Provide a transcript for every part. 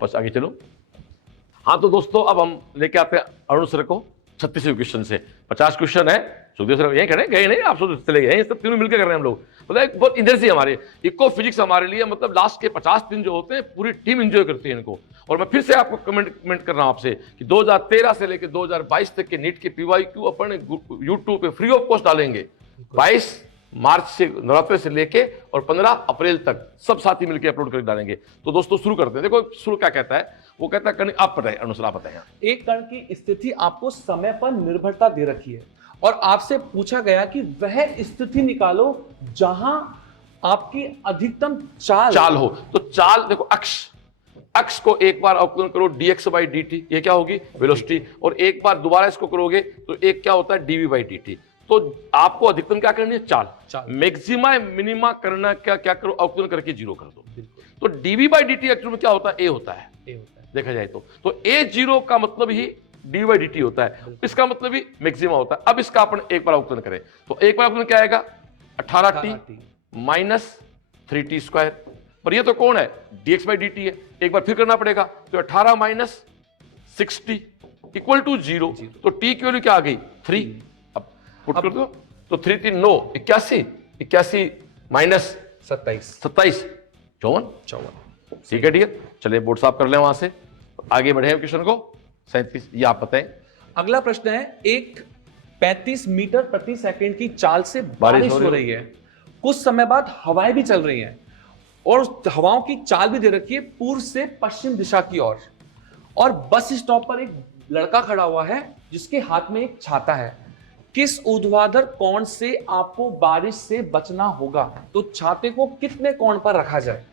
वापस आगे चलो। हाँ तो दोस्तों अब हम लेके आते हैं अरुण सर को 36वें क्वेश्चन से। 50 क्वेश्चन है, सुखदेव सर यही खड़े गए नहीं, आप सब चले गए, सब तीनों मिलकर कर रहे हैं हम लोग। मतलब एक बहुत इंटरेस्ट है हमारे इको फिजिक्स हमारे लिए, मतलब लास्ट के 50 दिन जो होते हैं पूरी टीम एंजॉय करती है इनको। और मैं फिर से आपको कमेंट कर रहा हूं आपसे कि 2013 से लेकर 2022 तक के नीट के PYQ अपन यूट्यूब पे फ्री ऑफ कॉस्ट डालेंगे। 22 मार्च से नवरात्रि से लेके और 15 अप्रैल तक सब साथी मिलकर अपलोड कर डालेंगे। तो दोस्तों शुरू करते हैं। देखो शुरू क्या कहता है, वो कहता है कण, आप बताइए अनुसार, आप बताएं। एक कण की स्थिति आपको समय पर निर्भरता दे रखी है और आपसे पूछा गया कि वह स्थिति निकालो जहां आपकी अधिकतम चाल हो। तो चाल देखो, अक्ष को एक बार अवकलन करो dx/dt, ये क्या होगी वेलोसिटी, और एक बार दोबारा इसको करोगे तो एक क्या होता है dv/dt। तो आपको अधिकतम क्या करनी है, चाल। मैक्सिमा मिनिमा करना क्या करो, अवकलन करके जीरो कर दो। तो dv/dt एक्चुअल में क्या होता है, a होता है देखा जाए तो a0 का मतलब ही dv/dt होता है, इसका मतलब ही मैक्सिमा होता है। अब इसका अपन एक बार अवकलन करें तो एक बार अवकलन क्या आएगा, 18t माइनस 3t²। पर ये तो कौन है, dx/dt है, एक बार फिर करना पड़ेगा। तो 18 माइनस 60 इक्वल टू 0। तो t की वैल्यू क्या आ गई, 3। अब पुट कर दो तो 3 3 9 81 माइनस 27 54। ठीक है, चलिए बोर्ड साफ कर ले वहां से, आगे बढ़े क्वेश्चन को। 37 ये आप बताएं। अगला प्रश्न है, एक 35 मीटर प्रति सेकंड की चाल से बारिश हो रही है। कुछ समय बाद हवाएं भी चल रही हैं और हवाओं की चाल भी दे रखी है पूर्व से पश्चिम दिशा की ओर। और बस स्टॉप पर एक लड़का खड़ा हुआ है जिसके हाथ में एक छाता है। किस ऊर्ध्वाधर कोण से आपको बारिश से बचना होगा? तो छाते को कितने कोण पर रखा जाए?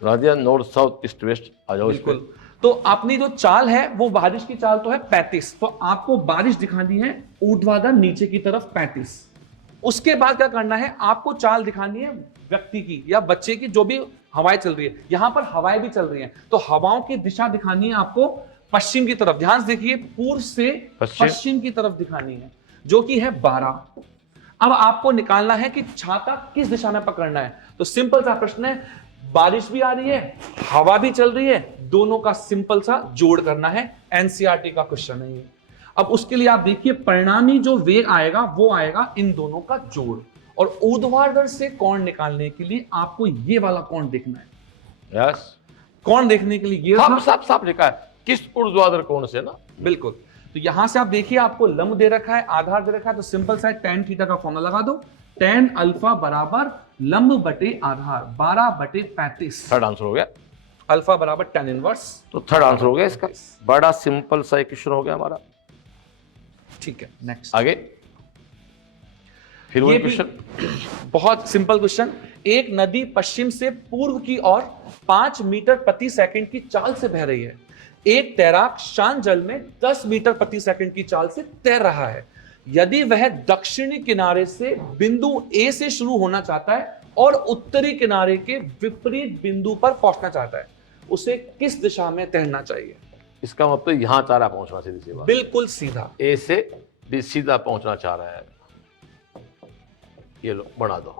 राधिया नॉर्थ साउथ ईस्ट वेस्ट आ जाओ। बिल्कुल। तो अपनी जो चाल है वो बारिश की चाल तो है 35, तो आपको बारिश दिखानी है ऊर्ध्वाधर नीचे की तरफ 35। उसके बाद क्या करना है, आपको चाल दिखानी है व्यक्ति की या बच्चे की, जो भी हवाएं चल रही है। यहां पर हवाएं भी चल रही हैं तो हवाओं की दिशा दिखानी है आपको पश्चिम की तरफ। ध्यान से देखिए, पूर्व से पश्चिम की तरफ दिखानी है, जो कि है 12। अब आपको निकालना है कि छाता किस दिशा में पकड़ना है। तो सिंपल सा प्रश्न है, बारिश भी आ रही है, हवा भी चल रही है, दोनों का सिंपल सा जोड़ करना है। एनसीईआरटी का क्वेश्चन है ये। अब उसके लिए आप देखिए, परिणामी जो वेग आएगा वो आएगा इन दोनों का जोड़। और ऊर्ध्वाधर से कोण निकालने के लिए आपको ये वाला कोण देखना है। यस, कोण देखने के लिए ये साफ लिखा है, किस ऊर्ध्वाधर कोण से ना। बिल्कुल। तो यहां से आप देखिए, आपको लंब दे रखा है, आधार दे रखा है, तो सिंपल सा tan थीटा का फॉर्मूला लगा दो। tan अल्फा बराबर लंब बटे आधार 12/35। थर्ड आंसर हो गया, अल्फा बराबर tan इनवर्स। तो थर्ड आंसर हो गया इसका। बड़ा सिंपल सा क्वेश्चन हो गया हमारा। ठीक है, नेक्स्ट आगे फिर वही क्वेश्चन, बहुत सिंपल क्वेश्चन। एक नदी पश्चिम से पूर्व की ओर 5 मीटर प्रति सेकंड की चाल से बह रही है। एक तैराक शांत जल में 10 मीटर प्रति सेकंड की चाल से तैर रहा है। यदि वह दक्षिणी किनारे से बिंदु A से शुरू होना चाहता है और उत्तरी किनारे के विपरीत बिंदु पर पहुंचना चाहता है, उसे किस दिशा में तैरना चाहिए? इसका मतलब यहां चाह रहा पहुंचना, सीधी सी बात, बिल्कुल सीधा। A से B सीधा पहुंचना चाह रहा है। ये लो बना दो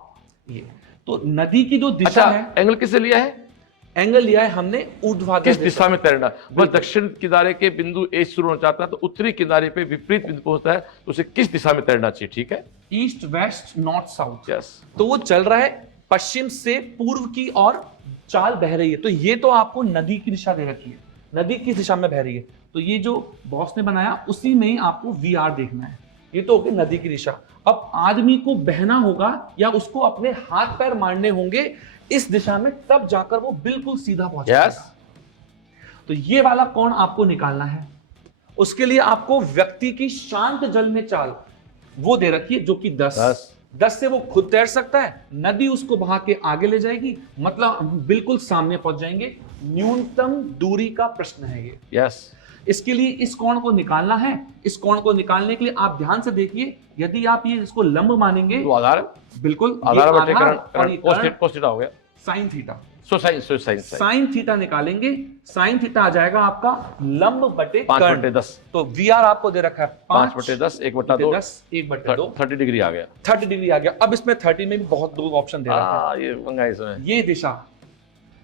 ये तो नदी की जो दिशा है, एंगल किससे लिया है, एंगल लिया है हमने ऊर्ध्वाधर। किस दिशा में तैरना, बस दक्षिण किनारे के बिंदु A शुरू होना चाहता है तो उत्तरी किनारे पे विपरीत बिंदु पहुंचता है, तो उसे किस दिशा में तैरना चाहिए? ठीक है, east west north south. Yes. तो वो चल रहा है पश्चिम से पूर्व की ओर, चाल बह रही है। तो ये तो आपको नदी की दिशा दे रखी है, नदी किस दिशा में बह रही है, तो ये जो बॉस ने बनाया उसी में ही आपको VR देखना है। ये तो हो गई नदी की दिशा। अब आदमी को बहना होगा या उसको अपने हाथ पैर मारने होंगे इस दिशा में, तब जाकर वो बिल्कुल सीधा पहुंचेगा। यस। तो ये वाला कोण आपको निकालना है। उसके लिए आपको व्यक्ति की शांत जल में चाल वो दे रखी है, जो कि 10 से वो खुद तैर सकता है, नदी उसको बहा के आगे ले जाएगी, मतलब बिल्कुल सामने पहुंच जाएंगे। न्यूनतम दूरी का प्रश्न है ये। यस। इसके लिए इस कोण को निकालना है। इस कोण को निकालने के लिए आप ध्यान से देखिए, यदि आप ये इसको लंब मानेंगे तो आधार, बिल्कुल आधार बटे cos थीटा हो गया, साइन थीटा। साइन थीटा निकालेंगे, साइन थीटा आ जाएगा आपका लंब बटे 5/10। तो VR आपको दे रखा है 5/10 1/2 1/2 30 डिग्री आ गया। 30 डिग्री आ गया। अब इसमें 30 में भी बहुत दो ऑप्शन दे रखा है। ये पंगा इसमें, ये दिशा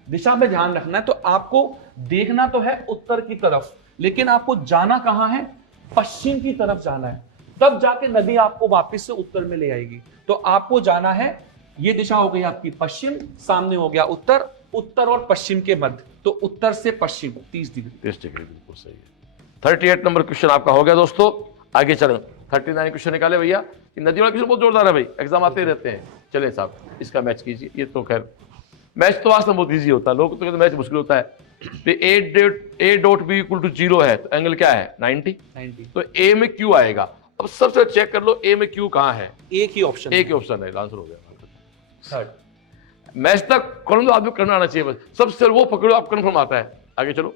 दिशा में ध्यान रखना है। तो आपको देखना तो है उत्तर की तरफ, लेकिन आपको जाना कहां है? पश्चिम की तरफ जाना है, तब जाके नदी आपको वापस से उत्तर में ले आएगी। तो आपको जाना है, ये दिशा हो गई आपकी पश्चिम, सामने हो गया उत्तर, उत्तर और पश्चिम के मध्य, तो उत्तर से पश्चिम 30 डिग्री। 30 डिग्री, बिल्कुल सही है। 38 नंबर क्वेश्चन आपका हो गया दोस्तों। आगे चलें, 39 क्वेश्चन निकाले भैया। नदी वाला क्वेश्चन बहुत जोरदार है भाई, एग्जाम आते ही रहते हैं। चले साहब, इसका मैच कीजिए। ये तो खैर मैच तो वास्तव में बहुत ईजी होता है, लोग तो कहते मैच मुश्किल होता है। तो a dot B equal to 0 है, तो एंगल क्या है? 90। तो ए में क्यू आएगा। अब सबसे चेक कर लो ए में क्यू कहां है? एक ही ऑप्शन, एक ही ऑप्शन है, आंसर हो गया। थर्ड। मैच तक कौन तो आदमी करना आना चाहिए, बस सबसे वो पकड़ो, आप कंफर्म आता है। आगे चलो,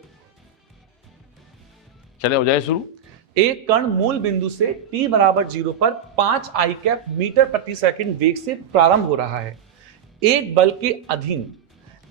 चले हो जाए शुरू। एक कण मूल बिंदु से t बराबर 0 पर 5 आई कैप मीटर प्रति सेकंड वेग से प्रारंभ हो रहा है। एक बल के अधीन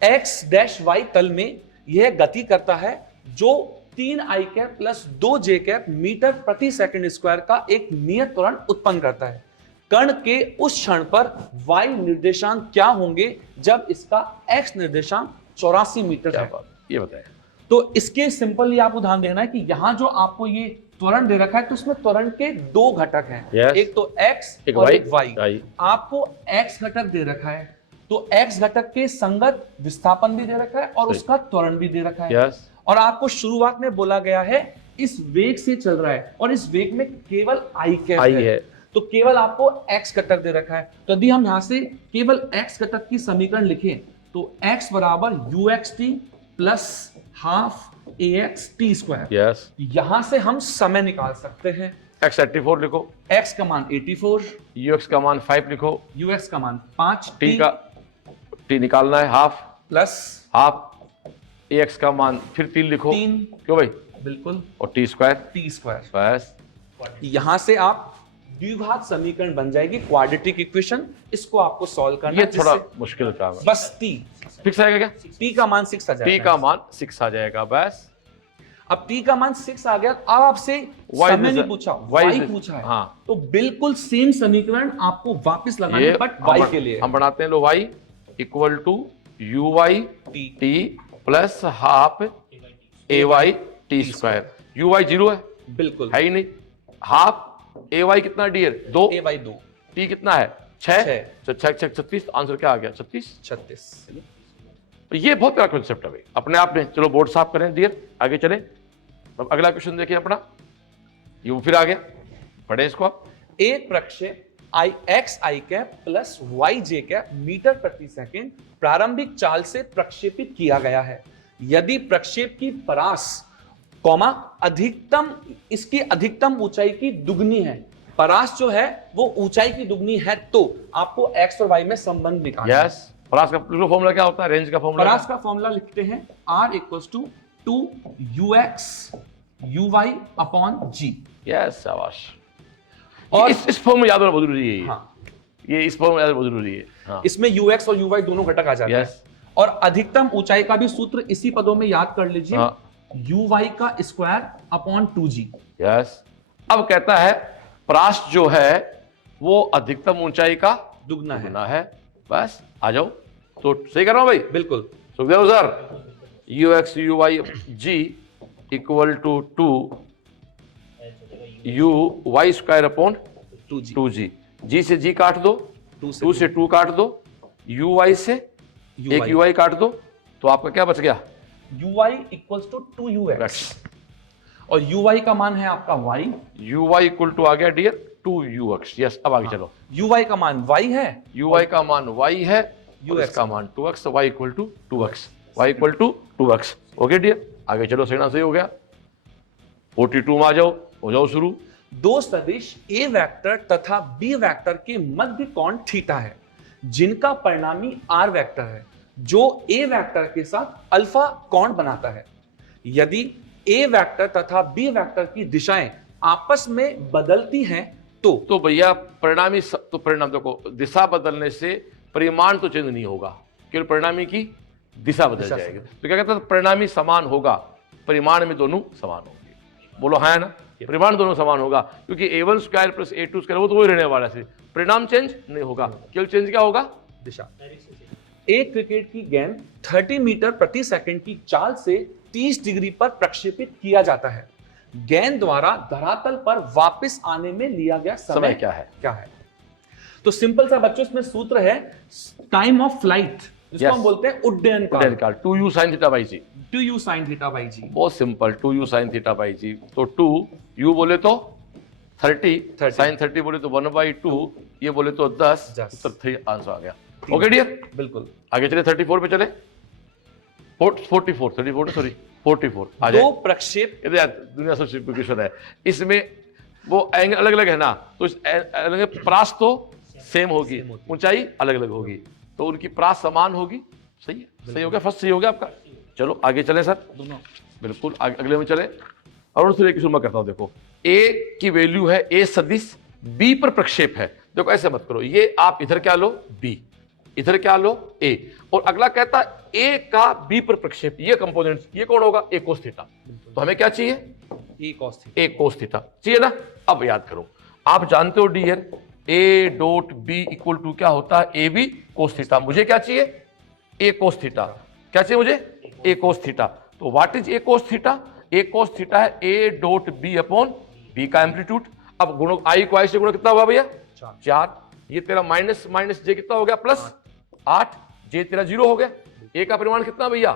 x डैश y तल में यह गति करता है जो 3 आई कैप प्लस 2 जे कैप मीटर प्रति सेकंड स्क्वायर का एक नियत त्वरण उत्पन्न करता है। कण के उस क्षण पर y निर्देशांक क्या होंगे जब इसका x निर्देशांक 84 मीटर है? ये बताएं। तो इसके सिंपली आपको ध्यान देना है कि यहां जो आपको ये त्वरण दे रखा है, तो उसमें त्वरण के 2 घटक हैं। Yes. एक तो x और एक y। आपको x घटक दे रखा है, तो x घटक के संगत विस्थापन भी दे रखा है और उसका त्वरण भी दे रखा है। yes. और आपको शुरुआत में बोला गया है इस वेग से चल रहा है और इस वेग में केवल आई कैप है, तो केवल आपको x घटक दे रखा है। तो यदि हम यहां से केवल x घटक की समीकरण लिखें तो x बराबर uxt plus half ax t square. यहां से हम समय निकाल सकते हैं। x 84 लिखो, x का मान 84, ux का मान 5 लिखो, ux का मान 5, t का t निकालना है हाफ प्लस हाफ, ax का मान फिर 3 लिखो, 3, क्यों भाई? बिल्कुल, और t स्क्वायर बस। यहां से आप द्विघात समीकरण बन जाएगी, क्वाड्रेटिक इक्वेशन। इसको आपको सॉल्व करना ये है, थोड़ा मुश्किल काम है। बस t फिक्स आएगा क्या? t का मान 6 आ जाएगा। t का मान 6 आ जाएगा, बस। अब t का मान 6 आ गया। अब आपसे समय नहीं पूछा, y पूछा है। हाँ, तो बिल्कुल सेम समीकरण आपको वापस लगाना है, बट y के लिए हम बनाते हैं। लो y equal to u y t plus half a y t square. U y 0 है, बिल्कुल है ही नहीं। हाफ ए वाई कितना डियर? 2, a बाई 2, टी कितना है? 6, तो 6 36, आंसर क्या आ गया? 36। तो ये बहुत बड़ा कॉन्सेप्ट है भाई अपने आप में। चलो बोर्ड साफ करें डियर, आगे चले। अब अगला क्वेश्चन देखिए अपना, ये फिर आ गया, पढ़े इसको आप। एक प्रक्षेप x i cap plus y j cap metre प्रति सेकंड प्रारंभिक चाल से प्रक्षेपित किया गया है। यदि प्रक्षेप की परास कॉमा अधिकतम, इसकी अधिकतम ऊंचाई की दुगनी है, परास जो है वो ऊंचाई की दुगनी है, तो आपको x और y में संबंध निकालना है। परास का फॉर्मूला क्या होता है? रेंज का फॉर्मूला। परास का फॉर्मूला लिखते हैं r equals to 2ux uy upon g। Yes, शाबाश। और इस फॉर्म में याद होना बहुत जरूरी है। हाँ, ये इस फॉर्म में याद बहुत जरूरी है। हाँ। इसमें ux और uy दोनों घटक आ जाते हैं। और अधिकतम ऊंचाई का भी सूत्र इसी पदों में याद कर लीजिए, uy का स्क्वायर अपॉन 2g। यस। अब कहता है परास जो है वो अधिकतम ऊंचाई का दुगना है। बस आ जाओ, तो सही कर रहा हूं भाई? बिल्कुल। Sukhdev sir, ux uy g equal to 2 uy square upon 2g। g से g काट दो, 2 से 2 काट दो, uy से एक uy काट दो, तो आपका क्या बच गया? uy इक्वल्स टू 2ux और uy का मान है आपका y। uy इक्वल टू आ गया डियर 2ux। यस, अब आगे चलो। uy का मान y है, uy का मान y है, ux का मान 2x, y equal to 2x, y equal to 2x। Okay dear, आगे चलो। सही हो गया। 42 में आ जाओ, हो जाओ शुरू। दो सदिश a वेक्टर तथा b वेक्टर के मध्य कोण थीटा है, जिनका परिणामी r वेक्टर है, जो a वेक्टर के साथ अल्फा कोण बनाता है। यदि a वेक्टर तथा b वेक्टर की दिशाएं आपस में बदलती हैं तो भैया परिणामी तो परिणाम देखो, दिशा बदलने से परिमाण तो चेंज नहीं होगा, केवल परिणामी की दिशा बदल जाएगी। तो क्या कहता है? परिणामी समान होगा, परिमाण में दोनों समान होंगे। बोलो हाँ ना? परिमाण दोनों समान होगा, क्योंकि a1 square plus a2 square वो तो वही रहने वाला है। परिणाम चेंज नहीं होगा, केवल चेंज क्या होगा? दिशा। एक क्रिकेट की गेंद 30 मीटर प्रति सेकंड की चाल से 30 डिग्री पर प्रक्षेपित किया जाता है। गेंद द्वारा धरातल पर वापस आने में लिया गया समय क्या है? तो सिंपल सा बच्चों इसमें सूत्र है टाइम ऑफ फ्लाइट, जिसको Yes. हम बोलते हैं उड्डयन उड्डयन काल। काल 2u sin theta by g. 2u sin theta by g. बहुत simple, 2u sin theta by g. तो 2u बोले तो 30 sin 30 बोले तो 1/2, ये बोले तो 10, उत्तर 3 आंसर आ गया। ओके डियर, बिल्कुल। आगे चले 34 पे चले। 44 आ जाए। दो प्रक्षेप, ये तो यार दुनिया सबसे क्वेश्चन है, इसमें वो एंगल अलग अलग है ना, तो इस अलग प्रास तो सेम होगी, ऊंचाई अलग अलग होगी, तो उनकी प्रास समान होगी। सही है, सही हो गया, फर्स्ट सही हो गया आपका। चलो आगे चले सर, दोनों बिल्कुल अगले में चले। और फिर एक शुरू करता हूं, देखो ए की वैल्यू है ए सदिश, बी पर प्रक्षेप है। देखो ऐसे मत करो, ये आप इधर क्या लो बी, इधर क्या लो ए, और अगला कहता है ए का बी पर प्रक्षेप, ये कंपोनेंट, ये कौन होगा? ए कोस थीटा। तो हमें क्या चाहिए? A cos theta. A cos theta चाहिए ना। अब याद करो, आप जानते हो dear, A dot B equal to क्या होता है? A B cos theta. मुझे क्या चाहिए? A cos theta. क्या चाहिए मुझे? A cos theta. तो what is A cos theta? A cos theta है A dot B upon B का एम्पलीट्यूड। अब गुणों आई को आई से गुणा कितना होगा भैया? 4। ये तेरा माइनस माइनस जे कितना हो गया? प्लस 8। जे तेरा 0 हो गया। ए का परिमाण कितना भैया?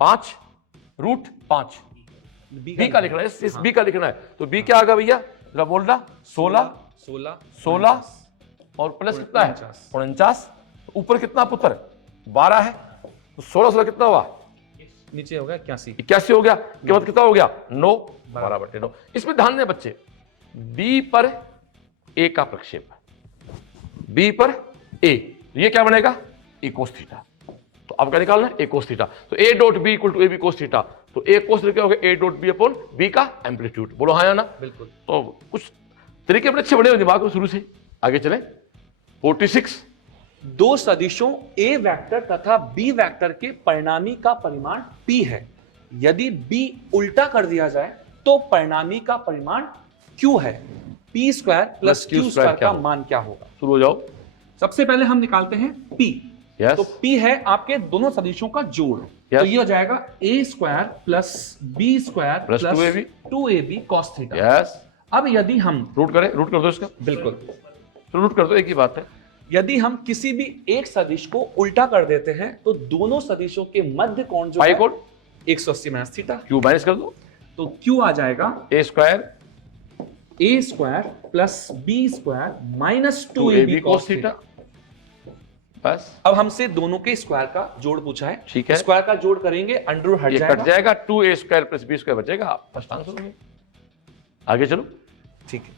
5 रूट 5। बी का लिखना है, इस बी का लिखना है। तो बी क्या आ गया भैया? जरा बोल रहा 16 और प्लस कितना है? 49। ऊपर कितना पुत्र? 12 है, तो 16 कितना हुआ? नीचे हो गया 81 हो गया। के बाद कितना हो गया? 9 12/9। इसमें ध्यान दें बच्चे, बी पर ए का प्रक्षेप, बी पर ए, ये क्या बनेगा? A cos theta. तो अब क्या निकालना है? A cos theta. तो a dot B equal to a B cos theta. तो ए कोस क्या हो गया? A dot B upon B का एम्पलीट्यूड। बोलो हाँ या ना? बिल्कुल। तो कुछ तरीके बड़े अच्छे बने हुए दिमाग में शुरू से। आगे चले 46। दो सदिशों ए वेक्टर तथा बी वेक्टर के परिणामी का परिमाण p है। यदि b उल्टा कर दिया जाए तो परिणामी का परिमाण q है। p square plus q square का मान क्या होगा? शुरू हो जाओ। सबसे पहले हम निकालते हैं p। Yes. तो p है आपके दोनों सदिशों का जोड़। Yes. तो ये हो जाएगा a square plus b square plus 2ab cos theta. Yes. अब यदि हम रूट कर दो इसका। बिल्कुल, तो रूट कर दो, एक ही बात है। यदि हम किसी भी एक सदिश को उल्टा कर देते हैं तो दोनों सदिशों के मध्य कोण जो पाई है कोण 180 माइनस थीटा। क्यू माइनस कर दो, तो q आ जाएगा A square a square plus b square minus 2ab 2ab cos cos theta. Theta. बस अब हमसे दोनों के स्क्वायर का जोड़ पूछा है। ठीक है। स्क्वायर का जोड़ करेंगे, अंडर रूट हट ये जाएगा। कट जाएगा, 2a square plus b square बचेगा। फर्स्ट आंसर हो गया। आगे चलो, ठीक है।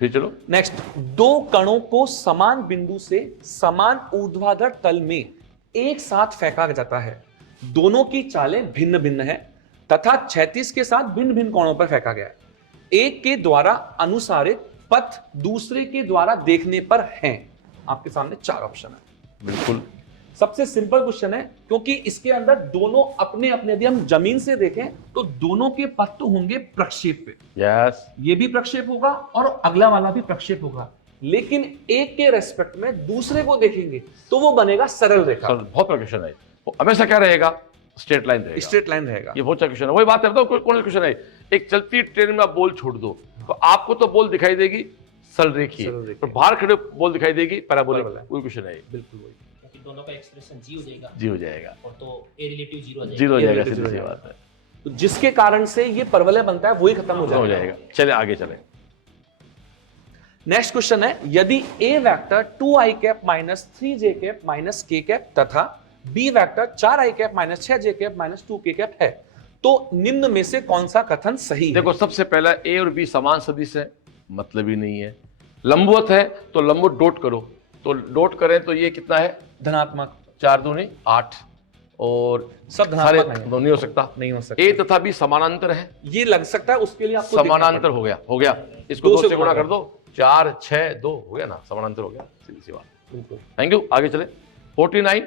फिर चलो नेक्स्ट, दो कणों को समान बिंदु से समान ऊर्ध्वाधर तल में एक साथ फेंका जाता है। दोनों की चालें भिन्न भिन्न है तथा क्षैतिज के साथ भिन्न भिन्न कोणों पर फेंका गया है। एक के द्वारा अनुसारित पथ दूसरे के द्वारा देखने पर हैं। आपके सामने 4 ऑप्शन है। बिल्कुल सबसे सिंपल क्वेश्चन है, क्योंकि इसके अंदर दोनों अपने अपने, यदि हम जमीन से देखें तो दोनों के पथ तो होंगे प्रक्षेप पे। यस। ये भी प्रक्षेप होगा और अगला वाला भी प्रक्षेप होगा, लेकिन एक के रेस्पेक्ट में दूसरे को देखेंगे तो वो बनेगा सरल रेखा। सर बहुत क्वेश्चन है, वो हमेशा क्या रहेगा? स्ट्रेट लाइन रहेगा। स्ट्रेट लाइन रहेगा। ये बहुत अच्छा क्वेश्चन है। वही बात है, बताओ कौन क्वेश्चन है? एक चलती ट्रेन में आप बॉल छोड़ दो तो आपको तो बॉल दिखाई देगी सरल रेखी, और बाहर खड़े बॉल दिखाई देगी पैराबोलिक। वही क्वेश्चन है, बिल्कुल वही। क्योंकि दोनों का एक्सप्रेशन जी हो जाएगा, जी हो जाएगा, और तो ए रिलेटिव 0 हो जाएगा। 0 हो जाएगा, relative सीधी सी zero बात है, तो जिसके कारण से ये परवलय बनता है वही खत्म हो जाएगा। चले आगे चले। नेक्स्ट क्वेश्चन है, यदि a vector 2i cap minus 3j cap minus k cap तथा b vector 4i cap minus 6j cap minus 2k cap है तो निम्न में से कौन सा कथन सही है? देखो सबसे पहला a और b समान सदिश है, मतलब ही नहीं है। लंबवत है तो लंबवत डॉट करो, तो डॉट करें तो ये कितना है? धनात्मक। 4 दूनी 8, और सब सारे धनात्मक नहीं हो सकता। नहीं हो सकता। a तथा b समानांतर है, ये लग सकता है, उसके लिए आपको समानांतर हो गया। इसको 2 से गुणा कर दो, 4 6 2 हो गया ना, समानांतर हो गया, सीधी सी बात। Thank you. आगे चले 49।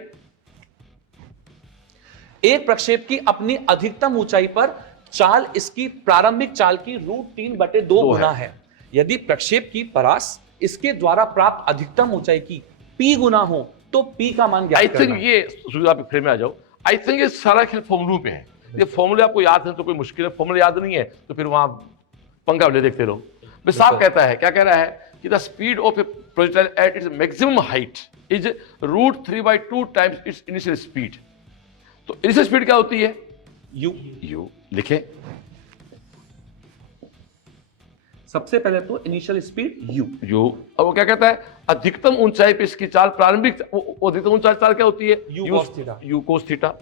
एक प्रक्षेप की अपनी अधिकतम ऊंचाई पर चाल इसकी प्रारंभिक चाल की √3/2 गुना है। यदि प्रक्षेप की परास इसके द्वारा प्राप्त अधिकतम ऊंचाई की p गुना हो तो P का मान ज्ञात आई करना थिंक है। ये सुनिए, आप फ्रेम में आ जाओ। आई थिंक ये सारा खेल फॉर्मूलों पे है। ये फॉर्मूले आपको याद है तो कोई मुश्किल है, फॉर्मूले याद नहीं है तो फिर वहां पंखा ले देखते रहो। बस साहब कहता है, क्या कह रहा है कि the speed of A projectile at its maximum height is √3/2 times it's initial speed. तो इनिशियल स्पीड क्या होती है? यू लिखे। सबसे पहले तो इनिशियल स्पीड u। अब वो क्या कहता है? अधिकतम ऊंचाई पे इसकी चाल प्रारंभिक, वो अधिकतम ऊंचाई चाल क्या होती है? u cos theta. u cos theta.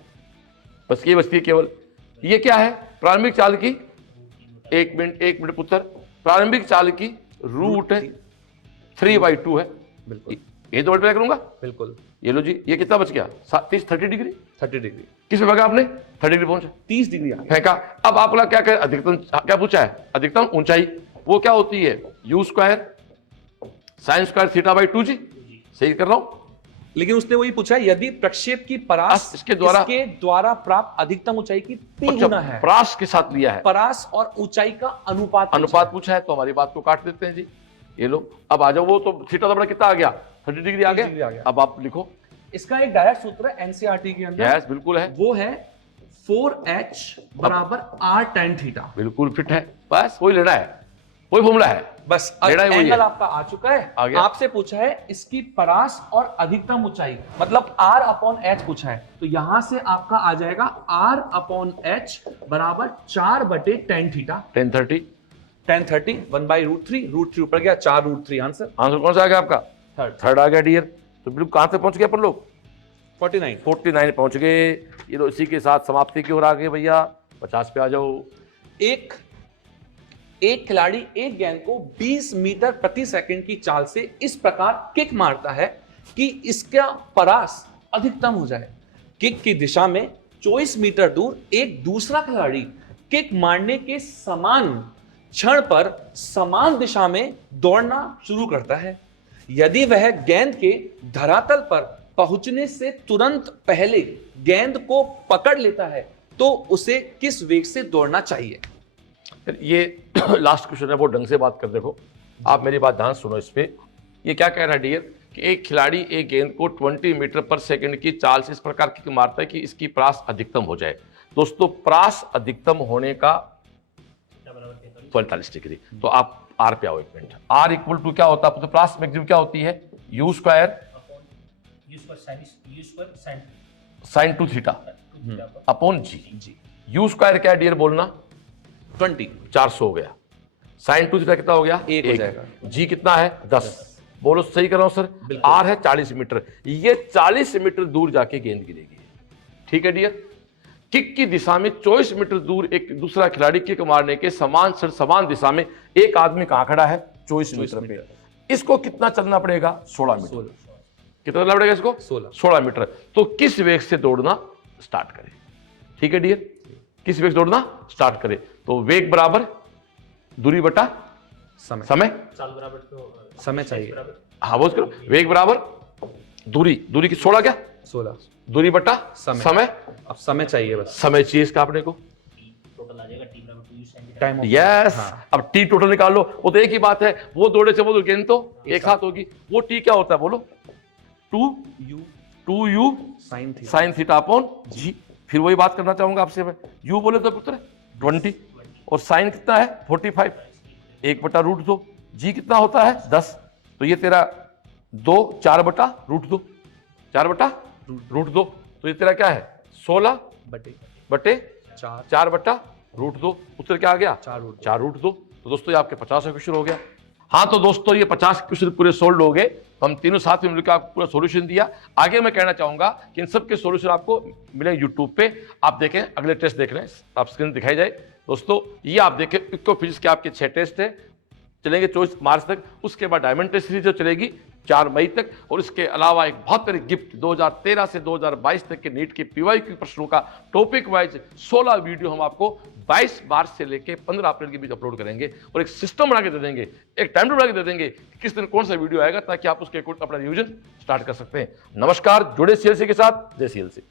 बस ये बचती है केवल। ये क्या है? प्रारंभिक चाल की, एक मिनट पुत्र, प्रारंभिक चाल की √3/2 है। बिल्कुल, ये तो मल्टीप्लाई करूंगा। बिल्कुल। ये लो जी, ये कितना बच गया? 30 डिग्री। 30 डिग्री। किस में भागा आपने? 30 डिग्री पहुंचा, 30 डिग्री आ गया। फेंका। अब आपका क्या कहे? अधिकतम क्या पूछा है? अधिकतम ऊंचाई, वो क्या होती है? u² sin² θ/2 जी। सही कर रहा हूं? लेकिन उसने वही पूछा है, यदि प्रक्षेप की परास इसके द्वारा प्राप्त अधिकतम ऊंचाई की P अच्छा, गुना है। प्रास के साथ लिया है, परास और ऊंचाई का अनुपात पूछा है, तो हमारी बात को काट देते हैं जी। ये लो, अब आ जाओ। वो तो थीटा तो बड़ा कितना आ गया? 30 डिग्री आ 30 डिग्री आ गया। गया। अब आप लिखो। इसका एक डायरेक्ट सूत्र है एनसीईआरटी के अंदर। यस, बिल्कुल है, वो है 4h = r tan थीटा। बिल्कुल फिट है। बस वही लेना है, वही फॉर्मूला है। बस लेना ही वही एंगल है। आपका आ चुका है। आ गया। आपसे पूछा है इसकी परास और अधिकतम ऊंचाई, मतलब r/h पूछा है, तो यहां से आपका आ जाएगा r/h = 4/tan थीटा। 1030 tan 30 1/√3, √3 ऊपर गया, 4√3 आंसर। आंसर कौन सा आ गया आपका? थर्ड। थर्ड आ गया डियर। तो बिल्कुल कहां से पहुंच गए अपन लोग? 49 पहुंच गए। ये लो, इसी के साथ समाप्ति की ओर आ गए भैया। 50 पे आ जाओ। एक खिलाड़ी एक गेंद को 20 मीटर प्रति सेकंड की चाल से इस प्रकार किक मारता है कि इसका परास अधिकतम हो जाए। किक की दिशा में 24 मीटर दूर एक दूसरा खिलाड़ी किक मारने के समान क्षण पर समान दिशा में दौड़ना शुरू करता है। यदि वह गेंद के धरातल पर पहुंचने से तुरंत पहले गेंद को पकड़ लेता है तो उसे किस वेग से दौड़ना चाहिए? ये लास्ट क्वेश्चन है, वो ढंग से बात कर देखो। आप मेरी बात ध्यान सुनो इस पे। ये क्या कह रहा है डियर कि एक खिलाड़ी एक गेंद को 20 मीटर पर सेकंड की चाल से इस प्रकार किक मारता है कि इसकी प्रास अधिकतम हो जाए। दोस्तों, प्रास अधिकतम होने का 45 डिग्री। तो आप आर पे आओ एक मिनट। आर इक्वल टू क्या होता है? तो प्रास मैक्सिमम क्या होती है? u² sin 2 थीटा अपॉन जी। u² क्या डियर बोलना? 20 400 हो गया। sin 2 थीटा कितना हो गया? 1 हो जाएगा। जी कितना है? 10। बोलो सही कर रहा हूं सर? आर है 40 मीटर। ये 40 मीटर दूर जाके गेंद गिरेगी। ठीक है डियर। किक की दिशा में 24 मीटर दूर एक दूसरा खिलाड़ी किक मारने के समान दिशा में एक आदमी कहां खड़ा है? 24 मीटर पे। इसको कितना चलना पड़ेगा? 16 मीटर। कितना चलना पड़ेगा इसको? 16 मीटर। तो किस वेग से दौड़ना स्टार्ट करें? ठीक है डियर, किस वेग से दौड़ना स्टार्ट करें? तो वेग बराबर दूरी बटा समय। समय चाहिए। हाँ वो करो, वेग बराबर दूरी की 16 क्या? 16 दूरी बटा समय। अब समय चाहिए, बस समय चाहिए इसका अपने को। टोटल आ जाएगा t/2u sin टाइम। यस। अब टी टोटल निकाल लो। वो तो एक ही बात है, वो दौड़े से वो गेंद तो एक साथ होगी। वो टी क्या होता है बोलो? 2u sin थीटा अपॉन जी। फिर वही बात करना चाहूंगा आपसे मैं। यू बोले तो पुत्र 20 और साइन कितना है? 45। 1/√2। जी कितना होता है? 10। तो ये तेरा 4/√2। 4/√2। तो ये तेरा क्या है? 16 बटे 4/√2। उत्तर क्या आ गया? 4/√2। तो दोस्तों ये आपके 50 क्वेश्चन हो गया। हाँ तो दोस्तों ये 50 क्वेश्चन पूरे सोल्व हो गए। हम तीनों साथ में मिलकर आपको पूरा सॉल्यूशन दिया। आगे मैं कहना चाहूंगा कि इन सब के सॉल्यूशन आपको मिले यूट्यूब पे। आप देखें, अगले टेस्ट देख रहे हैं, आप स्क्रीन दिखाई जाए। दोस्तों ये आप देखें, इको फिजिक्स के आपके 6 टेस्ट है, चलेंगे 24 मार्च तक। उसके बाद डायमंड टेस्ट सीरीज जो चलेगी 4 मई तक। और इसके अलावा एक बहुत बड़ी गिफ्ट 2013 से 2022 तक के नीट के PYQ प्रश्नों का टॉपिक वाइज 16 वीडियो हम आपको 22 मार्च से लेकर 15 अप्रैल के बीच अपलोड करेंगे। और एक सिस्टम बना के दे देंगे, एक टाइम टेबल बना के दे देंगे किस दिन कौन सा वीडियो आएगा, ताकि आप उसके अपना रिवीजन स्टार्ट कर सकते हैं। नमस्कार, जुड़े CLC के साथ। जय CLC।